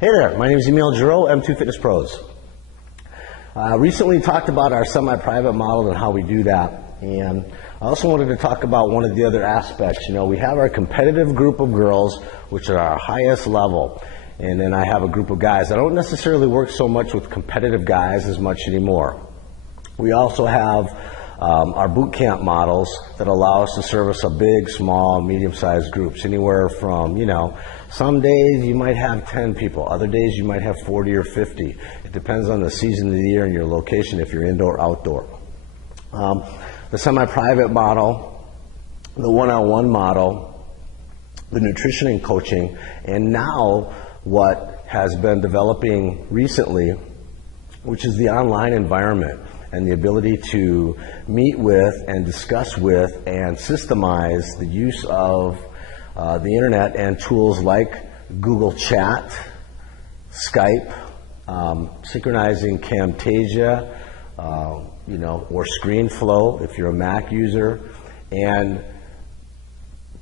Hey there, my name is Emil Giroux, M2 Fitness Pros. Recently talked about our semi-private model and how we do that. And I also wanted to talk about one of the other aspects. You know, we have our competitive group of girls, which are our highest level. And then I have a group of guys. I don't necessarily work so much with competitive guys as much anymore. We also have our boot camp models that allow us to service a big, small, medium-sized groups, anywhere from, some days you might have 10 people, other days you might have 40 or 50. It depends on the season of the year and your location, if you're indoor or outdoor. The semi-private model, the one-on-one model, the nutrition and coaching, and now what has been developing recently, which is the online environment and the ability to meet with and discuss with and systemize the use of the internet and tools like Google Chat, Skype, synchronizing Camtasia, or ScreenFlow if you're a Mac user, and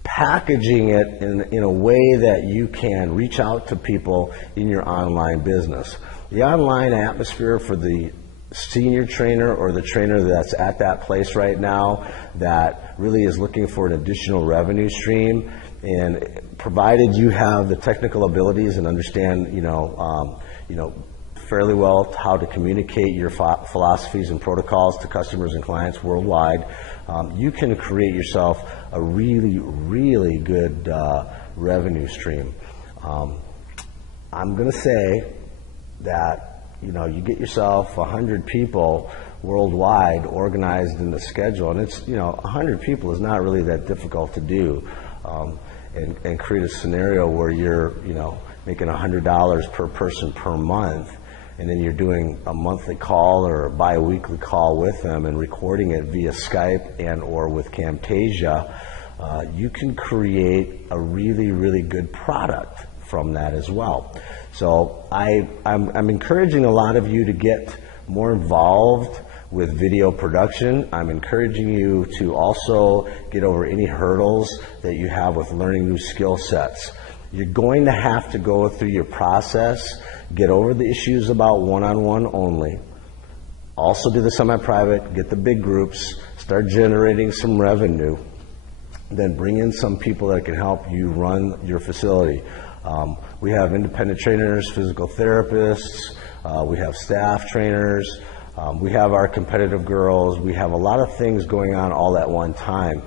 packaging it in a way that you can reach out to people in your online business. The online atmosphere for the senior trainer or the trainer that's at that place right now that really is looking for an additional revenue stream, and provided you have the technical abilities and understand fairly well how to communicate your philosophies and protocols to customers and clients worldwide, you can create yourself a really good revenue stream. I'm going to say that you get yourself 100 people worldwide organized in the schedule, and it's 100 people is not really that difficult to do, and create a scenario where you're making $100 per person per month, and then you're doing a monthly call or a bi-weekly call with them and recording it via Skype and or with Camtasia. You can create a really good product from that as well. So I'm encouraging a lot of you to get more involved with video production. I'm encouraging you to also get over any hurdles that you have with learning new skill sets. You're going to have to go through your process, get over the issues about one-on-one only, also do the semi-private, get the big groups, start generating some revenue, then bring in some people that can help you run your facility. We have independent trainers, physical therapists, we have staff trainers, we have our competitive girls, we have a lot of things going on all at one time.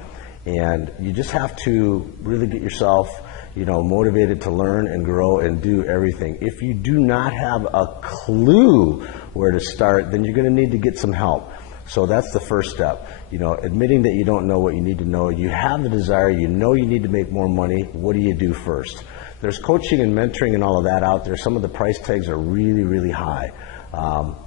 And you just have to really get yourself motivated to learn and grow and do everything. If you do not have a clue where to start, then you're going to need to get some help. So that's the first step. Admitting that you don't know what you need to know. You have the desire, you need to make more money. What do you do first? There's coaching and mentoring and all of that out there. Some of the price tags are really high.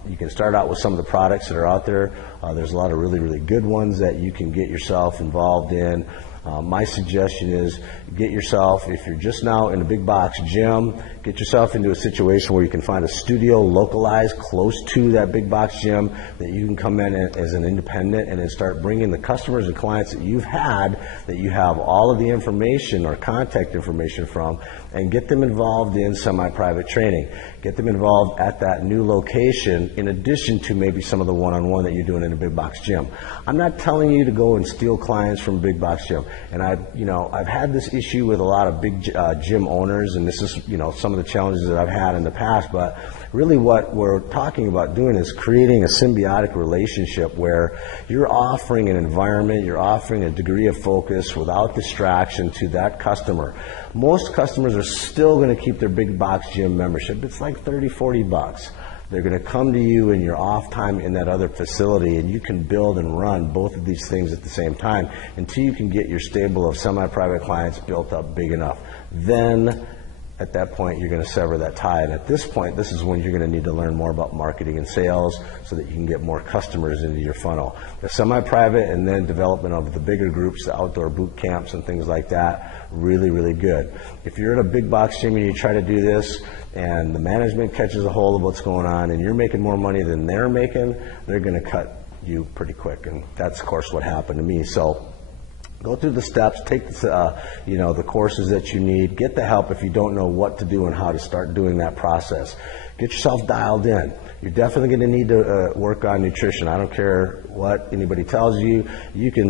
You can start out with some of the products that are out there. There's a lot of really good ones that you can get yourself involved in. My suggestion is get yourself, if you're just now in a big box gym, get yourself into a situation where you can find a studio localized close to that big box gym that you can come in as an independent and then start bringing the customers and clients that you've had, that you have all of the information or contact information from, and get them involved in semi-private training. Get them involved at that new location in addition to maybe some of the one-on-one that you're doing in a big box gym. I'm not telling you to go and steal clients from a big box gym. And I've had this issue with a lot of big gym owners, and this is some of the challenges that I've had in the past. But really, what we're talking about doing is creating a symbiotic relationship where you're offering an environment, you're offering a degree of focus without distraction to that customer. Most customers are still going to keep their big box gym membership. It's like $30-$40. They're going to come to you in your off time in that other facility, and you can build and run both of these things at the same time until you can get your stable of semi-private clients built up big enough. Then at that point, you're going to sever that tie. And at this point, this is when you're going to need to learn more about marketing and sales so that you can get more customers into your funnel. The semi-private and then development of the bigger groups, the outdoor boot camps and things like that, really good. If you're in a big box gym and you try to do this and the management catches a hold of what's going on and you're making more money than they're making, they're going to cut you pretty quick. And that's, of course, what happened to me. So Go through the steps, take the courses that you need, get the help if you don't know what to do and how to start doing that process. Get yourself dialed in. You're definitely going to need to work on nutrition. I don't care what anybody tells you. You can,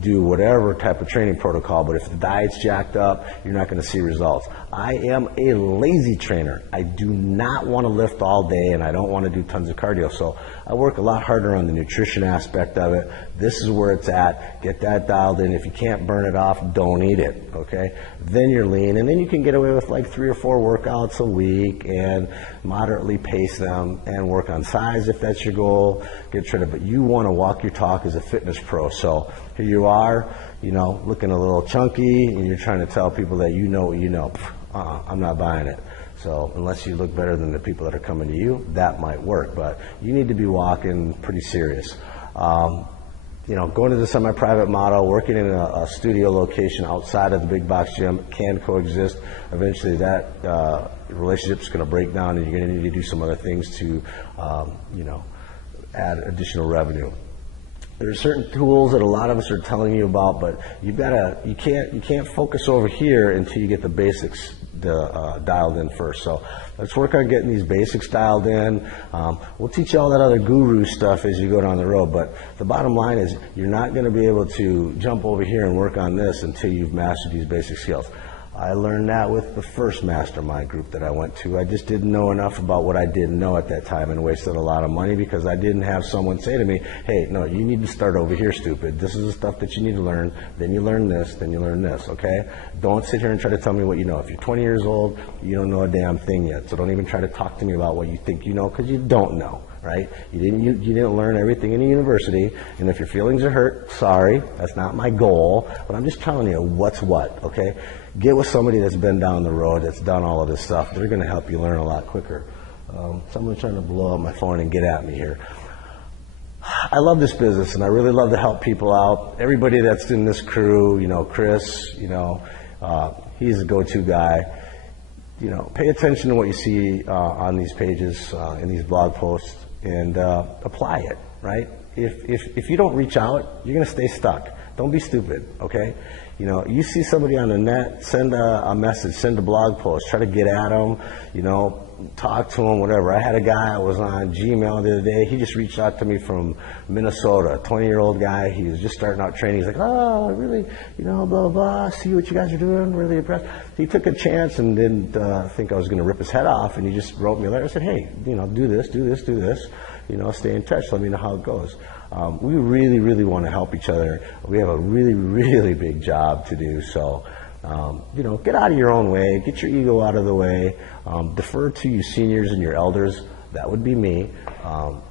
do whatever type of training protocol, but if the diet's jacked up, you're not going to see results. I am a lazy trainer. I do not want to lift all day, and I don't want to do tons of cardio, so I work a lot harder on the nutrition aspect of it. This is where it's at. Get that dialed in. If you can't burn it off, don't eat it, okay? Then you're lean, and then you can get away with like 3 or 4 workouts a week and moderately pace them and work on size if that's your goal. Get shredded, but you want to walk your talk as a fitness pro. So here you are, looking a little chunky, and you're trying to tell people that you know what you know. I'm not buying it. So unless you look better than the people that are coming to you, that might work. But you need to be walking pretty serious. Going to the semi-private model, working in a studio location outside of the big box gym can coexist. Eventually that relationship is going to break down, and you're going to need to do some other things to, add additional revenue. There are certain tools that a lot of us are telling you about, but you can't focus over here until you get the basics dialed in first. So let's work on getting these basics dialed in. We'll teach you all that other guru stuff as you go down the road, but the bottom line is you're not going to be able to jump over here and work on this until you've mastered these basic skills. I learned that with the first mastermind group that I went to. I just didn't know enough about what I didn't know at that time and wasted a lot of money because I didn't have someone say to me, hey, no, you need to start over here, stupid. This is the stuff that you need to learn. Then you learn this, then you learn this, okay? Don't sit here and try to tell me what you know. If you're 20 years old, you don't know a damn thing yet. So don't even try to talk to me about what you think you know because you don't know. Right? You didn't learn everything in a university, and if your feelings are hurt, sorry, that's not my goal, but I'm just telling you what's what, okay? Get with somebody that's been down the road, that's done all of this stuff. They're going to help you learn a lot quicker. Someone's trying to blow up my phone and get at me here. I love this business, and I really love to help people out. Everybody that's in this crew, Chris, he's a go-to guy. Pay attention to what you see on these pages, in these blog posts, and apply it, right? If you don't reach out, you're going to stay stuck. Don't be stupid, okay? You see somebody on the net, send a message, send a blog post, try to get at them, talk to them, whatever. I had a guy, I was on Gmail the other day, he just reached out to me from Minnesota, a 20-year-old guy. He was just starting out training. He's like, oh, really, blah, blah, blah, see what you guys are doing, really impressed. He took a chance and didn't think I was going to rip his head off, and he just wrote me a letter. I said, hey, do this, do this, do this, stay in touch, let me know how it goes. We really, really want to help each other. We have a really, really big job to do, so get out of your own way, get your ego out of the way, defer to you seniors and your elders. That would be me.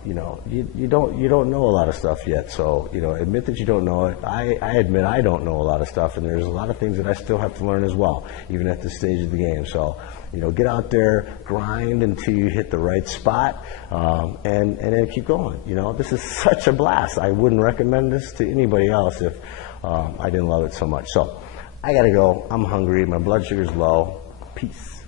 You don't know a lot of stuff yet, so admit that you don't know it. I admit I don't know a lot of stuff, and there's a lot of things that I still have to learn as well, even at this stage of the game. So get out there, grind until you hit the right spot, and then keep going. This is such a blast. I wouldn't recommend this to anybody else if I didn't love it so much. So I gotta go. I'm hungry. My blood sugar's low. Peace.